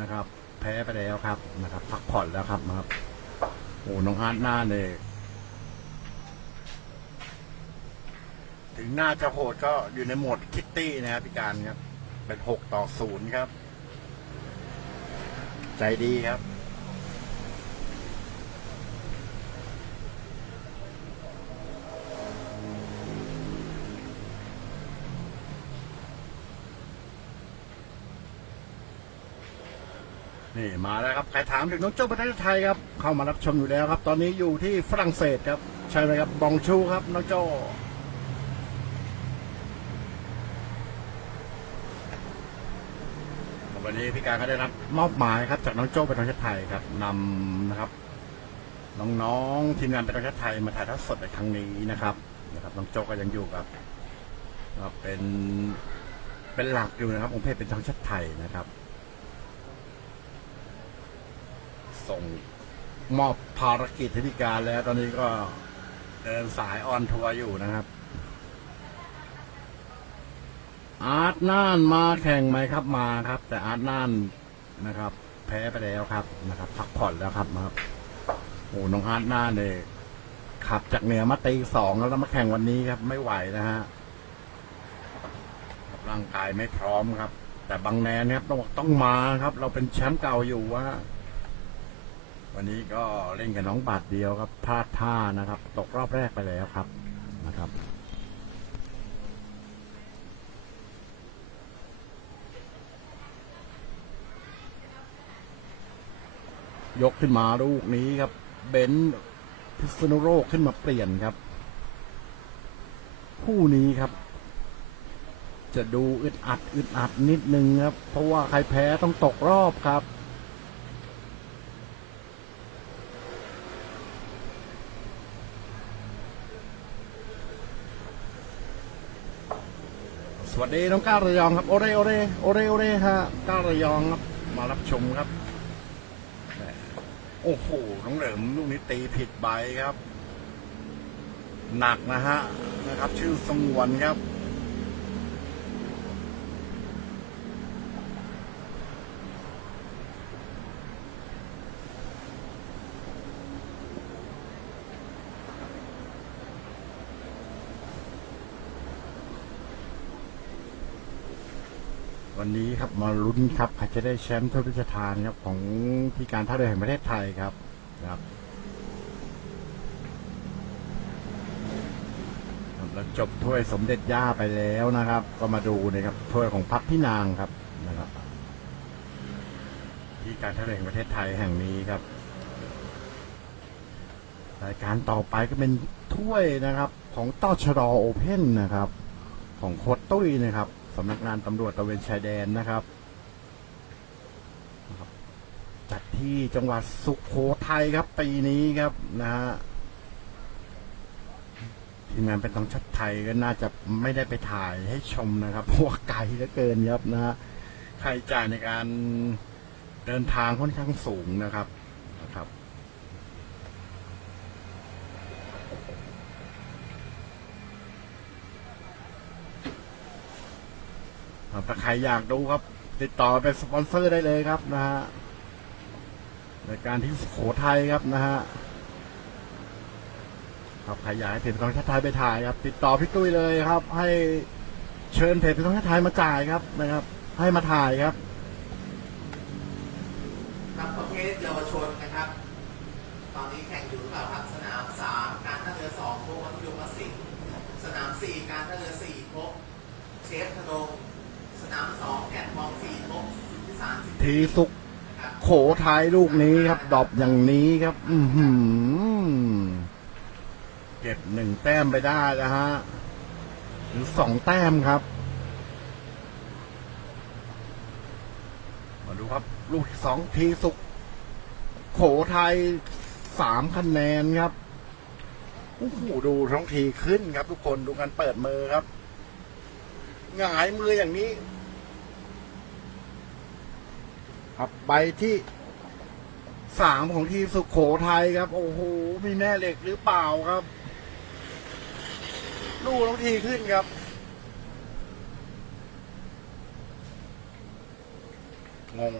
นะครับ แพ้ไปแล้วครับนะครับ พักผ่อนแล้วครับนะครับโอ้น้องอาร์ตหน้าเนี่ยถึงหน้าจะโหดก็อยู่ในโหมดคิตตี้นะครับพี่การครับ เป็นหกต่อศูนย์ครับ ใจดีครับ นี่มาแล้วครับใครถามถึงน้องโจ้ประเทศไทยครับเข้ามารับชมอยู่แล้วครับ ตอนนี้อยู่ที่ฝรั่งเศสครับ ใช่ไหมครับบองชูครับน้องโจ้วันนี้พี่การก็ได้รับมอบหมายครับ จากน้องโจ้เป็นประเทศไทยครับนำนะครับ น้องๆทีมงานเป็นประเทศไทยมาถ่ายทอดสดในครั้งนี้นะครับนะครับน้องโจ้ก็ยังอยู่ครับเป็นเป็นหลักอยู่นะครับองค์เพศเป็นทางชาติไทยนะครับ ส่งมอบภารกิจให้พี่การแล้ว ตอนนี้ก็เดินสายออนทัวร์อยู่นะครับ อาร์ตน่านมาแข่งไหมครับมาครับ แต่อาร์ตน่านนะครับ แพ้ไปแล้วครับนะครับ พักผ่อนแล้วครับนะครับโอ้น้องอาร์ตน่านเนี่ยขับจากเหนือมาตีสองแล้วมาแข่งวันนี้ครับ ไม่ไหวนะฮะร่างกายไม่พร้อมครับ แต่บางแนนครับต้องต้องมาครับ เราเป็นแชมป์เก่าอยู่ว่า วันนี้ก็เล่นกับน้องบาทเดียวครับพลาดท่านะครับ ตกรอบแรกไปแล้วครับนะครับยกขึ้นมาลูกนี้ครับ เบนซ์พิษณุโลกขึ้นมาเปลี่ยนครับ คู่นี้ครับ จะดูอึดอัดอึดอัดนิดนึงครับ เพราะว่าใครแพ้ต้องตกรอบครับ วัสดีน้องก้าวระยองครับโอเรโอเรโอเรโอเรฮะก้าวระยองครับมารับชมครับโอ้โหน้องเหลิมลูกนี้ตีผิดใบครับ หนักนะฮะนะครับ ชื่อสงวนครับ วันนี้ครับมาลุ้นครับใครจะได้แชมป์ถ้วยพระราชทานครับของที่การท่าเรือแห่งประเทศไทยครับครับครับแล้วจบถ้วยสมเด็จย่าไปแล้วนะครับ ก็มาดูนะครับถ้วยของพับพี่นางครับนะครับ ที่การท่าเรือแห่งประเทศไทยแห่งนี้ครับรายการต่อไปก็เป็นถ้วยนะครับ ของต้อชรอโอเพ่นนะครับ ของโคตตุ้ยนะครับ สำนักงานตำรวจตระเวนชายแดนนะครับ จัดที่จังหวัดสุขโขทัยครับปีนี้ครับนะฮะทีมงานเป็นต้องชัดไทยก็น่าจะไม่ได้ไปถ่ายให้ชมนะครับเพราะว่าไกลเหลือเกินครับนะฮะค่าใช้จ่ายในการเดินทางค่อนข้างสูงนะครับ ครับ ถ้าใครอยากดูครับ ติดต่อเป็นสปอนเซอร์ได้เลยครับนะฮะในการที่สุโขทัยครับนะฮะครับใครอยากให้เพจของชาติไทยไปถ่ายครับ ติดต่อพี่ตุ้ยเลยครับ ให้เชิญเพจของชาติไทยมาจ่ายครับนะครับ ให้มาถ่ายครับครับประเภทเยาวชนนะครับ ตอนนี้แข่งอยู่หรือเปล่าครับสนามสามการท่าเรือสองโพมัธยมศิลป์สนามสี่การท่าเรือสี่พบเชฟธนง ทีสุกโขทัยลูกนี้ครับ ดอปอย่างนี้ครับ อืเก็บหนึ่งแต้มไปได้นะฮะ หรือสองแต้มครับ มาดูครับ ลูกสองทีสุกโขทัยสามคะแนนครับโอ้โหดูทั้งทีขึ้นครับ ทุกคนดูกันเปิดมือครับ หงายมืออย่างนี้ ครับใบที่สามของทีมสุขโขทัยครับ โอ้โห มีแม่เหล็กหรือเปล่าครับลูกน้องทีขึ้นครับงง